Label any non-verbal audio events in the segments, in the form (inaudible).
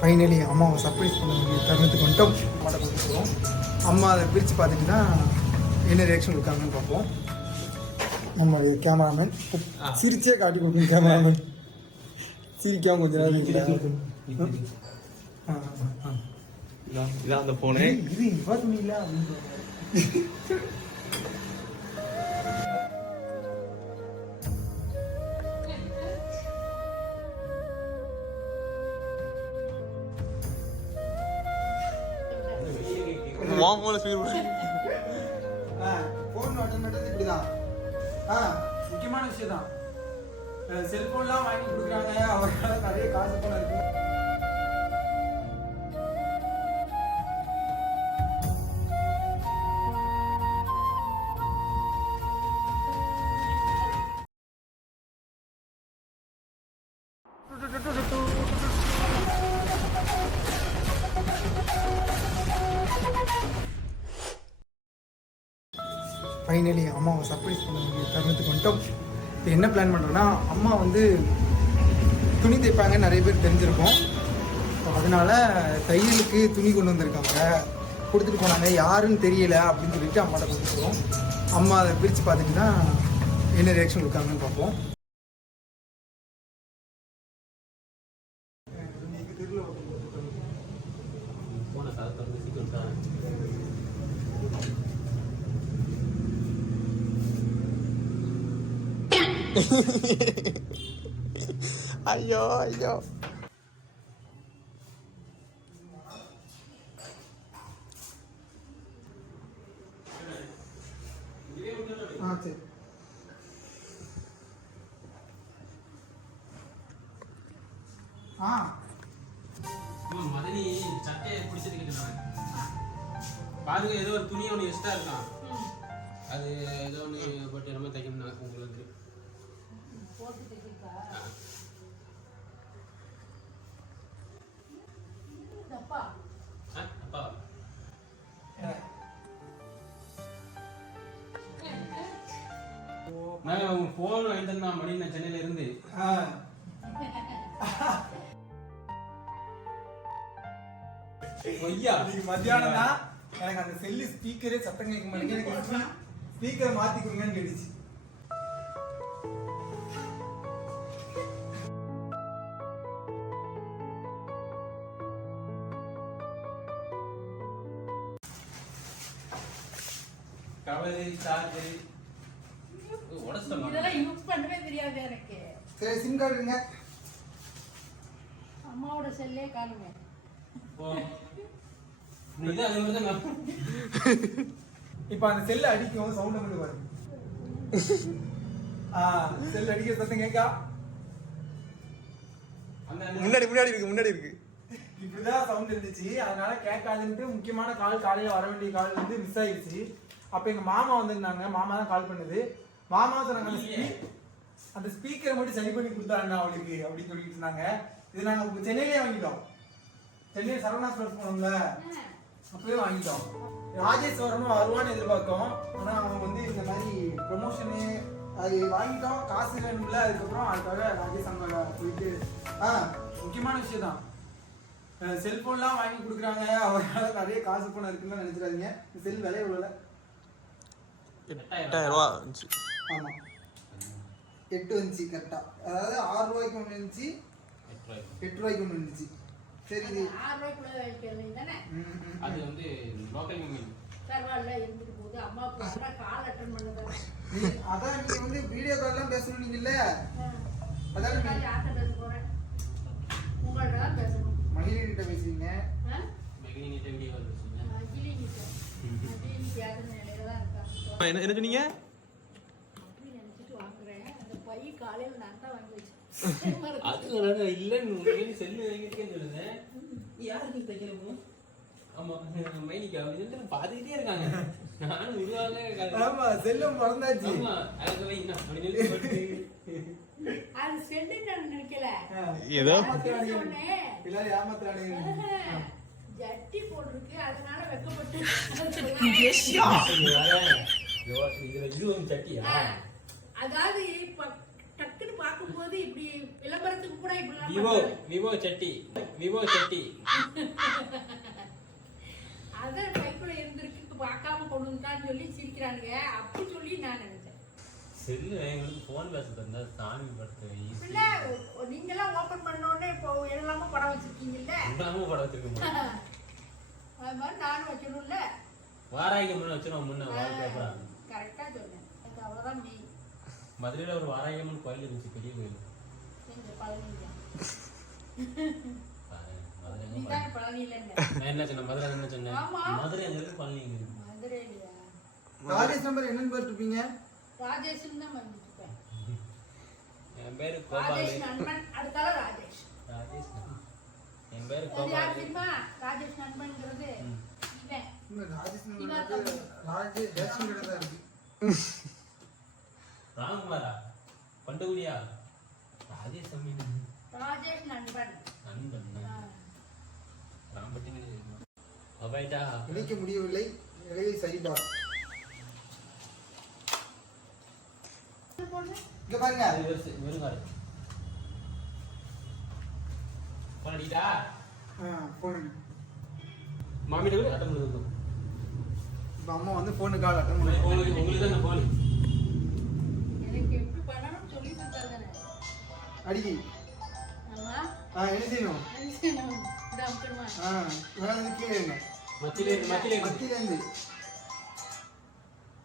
Finally அம்மாவை surprise பண்ண வேண்டிய தருணத்துக்கு வந்துட்டோம். அம்மாட்ட போகிறோம் அம்மா அதை பிரித்து பார்த்துட்டு தான் என்ன ரியாக்ஷன் இருக்காங்கன்னு பார்ப்போம். நம்மளுடைய கேமராமேன் சிரிச்சே காட்டி கொடுக்கும் கேமராமேன் சிரிக்காம கொஞ்ச நேரம் இல்லை. இதான் அந்த போனு இது இங்க பார்த்தீங்களா அப்படின்னு உன் போல ஸ்பீட் ஆ, அட்டன் attend இப்படி தான் ஆ, முக்கியமான விஷயம் தான் செல்போன்லாம் வாங்கி கொடுக்குறாங்க. அவங்களால நிறைய காசு போல இருக்கு. ஃபைனலி அம்மாவை சர்ப்ரைஸ் பண்ண வேண்டிய தருணத்துக்கு வந்துட்டோம். இப்போ என்ன பிளான் பண்ணுறோன்னா அம்மா வந்து துணி தைப்பாங்க நிறைய பேர் தெரிஞ்சிருக்கோம். ஸோ அதனால தையலுக்கு துணி கொண்டு வந்திருக்காங்க. கொடுத்துட்டு போனாங்க. யாருன்னு தெரியல அப்படின்னு சொல்லிட்டு அம்மாட்ட கொடுத்துருவோம் அம்மா அதை பிரித்து பார்த்துட்டு தான் என்ன ரியாக்ஷன் இருக்காங்கன்னு பார்ப்போம். (laughs) ஐயோ ஐயோ ஆ சரி ஆ. மதனி சட்டையை சொன்னாங்க பாருங்க ஏதோ ஒரு துணி ஒன்று எக்ஸ்ட்ரா இருக்கான் அது ஏதோ ஒன்று போட்டு நம்ம தைக்கணும் உங்களுக்கு. ஆ, அப்பா நான் வாங்கிட்டு வந்தான் மணி நான் சென்னையில இருந்து ஆ ஐயா இன்னைக்கு மத்தியானம் தான் எனக்கு அந்த செல்லு ஸ்பீக்கரே சத்தம் கேட்க மாட்டேங்குது. எனக்கு ஸ்பீக்கரை மாத்தி கொடுங்கன்னு கேட்டுச்சு. Cover charger. உடச்சிட்டோம். இதெல்லாம் யூஸ் பண்ணவே தெரியாது எனக்கு. சரி சிம் கார்டு இருங்க அம்மாவோட செல்லே காணுங்க. இப்போ அந்த செல்லு அடிக்கும் சவுண்ட் மட்டும் வரும்? ஆ செல் அடிக்கிற சத்தம் கேட்கா? முன்னாடி முன்னாடி இருக்கு முன்னாடி இருக்கு. இப்படிதான் சவுண்ட் இருந்துச்சு. அதனால கேட்காதுன்ட்டு முக்கியமான கால் காலையில வர வேண்டிய கால் வந்து மிஸ் ஆயிடுச்சு. அப்போ எங்கள் மாமா வந்திருந்தாங்க. மாமா தான் கால் பண்ணுது. மாமா சொன்னாங்க அந்த அந்த ஸ்பீக்கரை மட்டும் சரி பண்ணி கொடுத்தாருண்ணா அவளுக்கு அப்படின்னு சொல்லிட்டு இருந்தாங்க. இது நாங்கள் சென்னையிலேயே சென்னையிலே வாங்கிட்டோம். சென்னையில் சரவணா ஸ்டோர்ஸ் போனோம்ல அப்பவே வாங்கிட்டோம். ராஜேஷ் வரணும் வருவான்னு எதிர்பார்த்தோம். ஆனால் அவன் வந்து இந்த மாதிரி ப்ரொமோஷனு அது வாங்கிட்டோம். காசு வேணும்ல அதுக்கப்புறம் அதுக்காக ராஜேஷ் அங்க போயிட்டு ஆ முக்கியமான விஷயம் தான் செல்போன்லாம் வாங்கி கொடுக்குறாங்க. அவரால் நிறைய காசு போன இருக்குன்னு நினைச்சிடாதீங்க. இந்த செல் விலை எவ்வளோ எட்டாயிரம் ரூபா இருந்துச்சு. ஆமா. எட்டு வந்துச்சு கரெக்டா அதாவது ஆறு ரூபாய்க்கு ஒன்று இருந்துச்சு எட்டு ரூபாய்க்கு ஒன்று இருந்துச்சு. சரி இது. அது வந்து லோக்கல் மீன் கால் அதான் நீங்க வந்து வீடியோ கால்லாம் பேசணும் நீங்கல்ல. அதான் நீங்க யார்கிட்ட பேச போறேன் உங்கள்ட்ட தான் பேசணும். மகிழிட்ட பேசுவீங்க ஆ? மெகினிட்ட வீடியோ வந்துச்சுங்க அகிலினிட்ட. அகிலினி பேசுற நிலையில தான் இருக்கா. என்ன என்ன சொன்னீங்க. அது இல்லைன்னு செல்லு வாங்கிருக்கேன்னு சொல்லுங்க. யாருக்கு தைக்கிறோம் ஆமா மைனிக்கு பார்த்துக்கிட்டே இருக்காங்க. நானும் உருவாங்க ஆமா செல்லம் மறந்தாச்சு. ஆமா அதுக்கு வை, என்ன. அது செல்லுன்னு நான் நினைக்கல ஏதோ? எல்லாரும் ஏமாத்துறானுங்க ஜட்டி போட்டிருக்கு அதனால வெக்கப்பட்டு. இதுல இது ஒரு சட்டியா ஆ, அதாவது டக்குன்னு பார்க்கும்போது இப்படி விளம்பரத்துக்கு கூட இப்படி விவோ விவோ சட்டி விவோ செட்டி. (laughs) அதான் பைக்குள்ள இருந்திருக்கு பார்க்காம கொண்டு வந்துட்டான்னு சொல்லி சிரிக்கிறானுங்க. அப்படி சொல்லி நான் நினைச்சேன். செல்லு எங்களுக்கு ஃபோன் பேச தந்தா சாமி படத்தை இல்ல நீங்கெல்லாம் ஓபன் பண்ண உடனே இப்போ எல்லாமே படம் வச்சிருக்கீங்கல்ல? எல்லாமே படம் வச்சிருக்க (laughs) அது மாதிரி நானும் வைக்கணும்ல. வாராய்க்கு முன்ன வச்சிருவோம் முன்ன கரெக்டா சொன்னேன். எனக்கு அவ்வளவுதான் மெயின் மதுரையில ஒரு வாராயம்மன் கோயில் இருந்துச்சு பெரிய கோயில். என்ன சொன்னேன்? மதுரை என்ன சொன்னேன்? பழனி ராஜேஷ் நம்பர் என்னன்னு போட்டுருப்பீங்க ராஜேஷ்னு தான் என் பேரு கோபாலு. அடுத்தால ராஜேஷ். ராஜேஷ் என் பேரு கோபாலு. ராஜேஷ் நண்பன்ங்கிறது. ராம்குமாரா பண்டுகுடியா ராஜேஷ் தம்பி ராஜேஷ் நண்பன். நண்பன். ராம்பட்டிங்க அப்பாயிட்டா இணைக்க முடியவில்லை. நிலையை சரிபார். இங்க பாருங்க. மாமிட்ட கூட அட்டன் பண்ணுங்க இப்ப அம்மா வந்து போனு கால் அட்டன் பண்ணி உங்களுக்கு உங்களுக்கு தான் போன் எனக்கு எப்படி பண்ணணும்னு சொல்லி கொடுத்தாதானே அடிக்கி ஆமா ஆ என்ன செய்யணும்? ஆ மேல கீழே இருங்க மத்தியிலே மத்தியிலே மத்தியில இருந்து.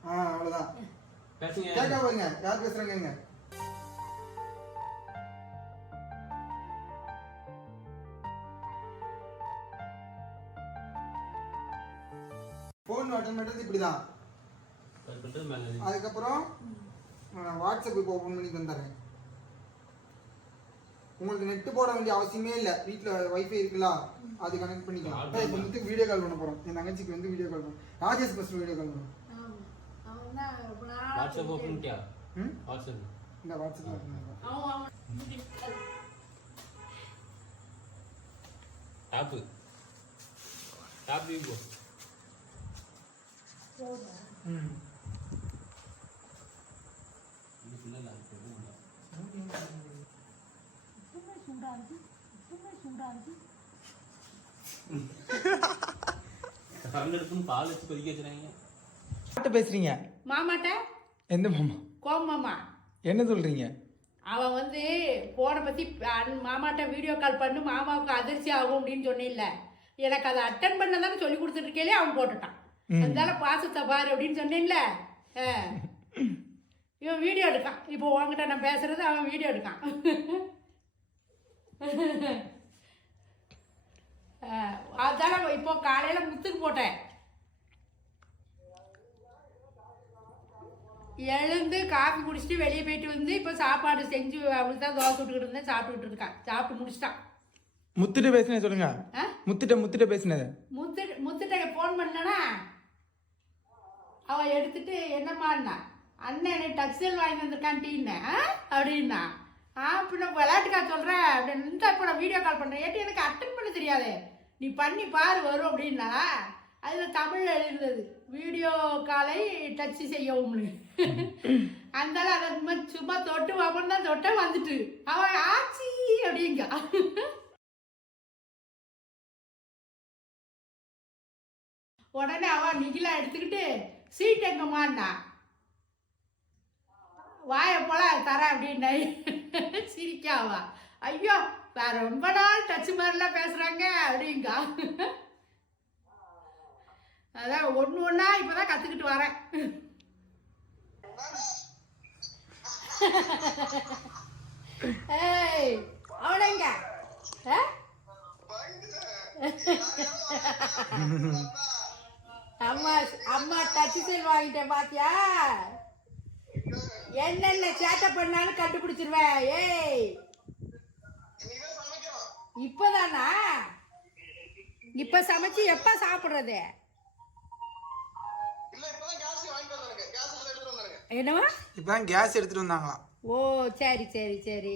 ஆ அவ்வளவுதான். பேசுங்க. கேட்க பாருங்க யார் பேசுறாங்க ஃபோன் அட்டன் பண்ணுறது மேல இருக்கு. அதுக்கப்புறம் நான் வாட்ஸ்அப் இப்போ ஓப்பன் பண்ணி தந்துடுறேன் உங்களுக்கு நெட்டு போட வேண்டிய அவசியமே இல்லை. வீட்டில் வைஃபை இருக்குல்ல அது கனெக்ட் பண்ணிக்கலாம். இப்போ வந்து வீடியோ கால் பண்ண போகிறோம் என் தங்கச்சிக்கு வந்து வீடியோ கால் பண்ணணும் ராஜேஷ் ஃபஸ்ட் வீடியோ கால் தான் நாளா வாட்ஸ்அப் ஓப்பன் பண்ணிட்டியா? ம்? வாட்ஸ்அப் இந்த அவன் டாப்பு டாப் விவோ போதும் ம் இது ஃபுல்லா லாக் சும்மா சூடா இருக்கு சும்மா சூடா இருக்கு கரண்ட் பால் வச்சு கொதிக்க வச்சுறாங்க யார்கிட்ட பேசுறீங்க? மாமாட்ட? எந்த மாமா? கோமாமா என்ன சொல்றீங்க? அவன் வந்து போனை அண்ணன் மாமாட்ட வீடியோ கால் பண்ணு மாமாவுக்கு அதிர்ச்சி ஆகும் அப்படின்னு சொன்னேன்ல. எனக்கு அதை அட்டன் பண்ண தானே சொல்லி கொடுத்துட்டு இருக்கேலே அவன் போட்டுட்டான். அதனால பாசத்தை பாரு அப்படின்னு சொன்னேன்ல. இவன் வீடியோ எடுக்கான். இப்போ உன்கிட்ட நான் பேசுறது அவன் வீடியோ எடுக்கான். ஆ, அதான இப்போ காலையில முத்துக்கு போட்டேன். எழுந்து காஃபி குடிச்சிட்டு வெளியே போயிட்டு வந்து இப்போ சாப்பாடு செஞ்சு அவனுக்கு தான் தோசை விட்டுக்கிட்டு இருந்தேன் சாப்பிட்டுக்கிட்டு இருக்கான். சாப்பிட்டு முடிச்சிட்டான். முத்துட்ட பேசினது சொல்லுங்க. முத்துட்ட முத்துட்ட பேசினது. முத்து முத்துட்ட ஃபோன் பண்ணனா அவள் எடுத்துட்டு என்னம்மான்னா அண்ணன் எனக்கு டச் செல் வாங்கி வந்திருக்கான் டீன்னு அப்படின்னா ஆ பின்ன விளையாட்டுக்கா சொல்கிறேன் அப்படின்னு இந்த இப்போ நான் வீடியோ கால் பண்ணுறேன் ஏட்டி எனக்கு அட்டன் பண்ண தெரியாதே. நீ பண்ணி பாரு வரும் அப்படின்னா. அதில் தமிழ் எழுதுறது வீடியோ காலை டச் செய்யவும்னு அந்தால அதை சும்மா சும்மா தொட்டு வாப்பன்னு தான் தொட்ட வந்துட்டு. அவன் ஆச்சி அப்படிங்க. உடனே அவன் நிகிலா எடுத்துக்கிட்டு சீட் எங்கம்மான்னா வாயை போல தரேன் அப்படின்னா சிரிக்காவா? ஐயோ வேற ரொம்ப நாள் டச் மாதிரிலாம் பேசுறாங்க அப்படிங்க. அதான் ஒன்று ஒன்றா இப்போதான் கற்றுக்கிட்டு வரேன். ஏய் அவனைங்க ஆ? டச் செல் வாங்கிட்டேன் பாத்தியா? என்னென்ன சேட்டை பண்ணாலும் கண்டுபிடிச்சிருவேன். ஏய். இப்பதானா? இப்ப சமைச்சு எப்ப சாப்பிடுறது? என்னவா? இப்பதான் கேஸ் எடுத்துட்டு வந்தாங்களாம். ஓ சரி சரி சரி.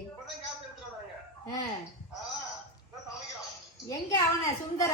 ஆ. எங்க அவன சுந்தர?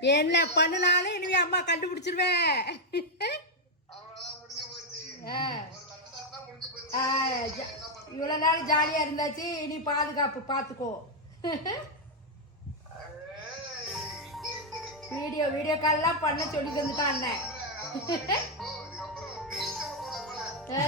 என்ன பண்ணினாலும் இனிமே அம்மா கண்டுபிடிச்சிருவேன் இவ்வளவு நாள் ஜாலியா இருந்தாச்சு இனி பாதுகாப்பு பாத்துக்கோ. வீடியோ வீடியோ கால்லாம் பண்ண சொல்லி தந்துட்டான் அண்ணன். ஆ.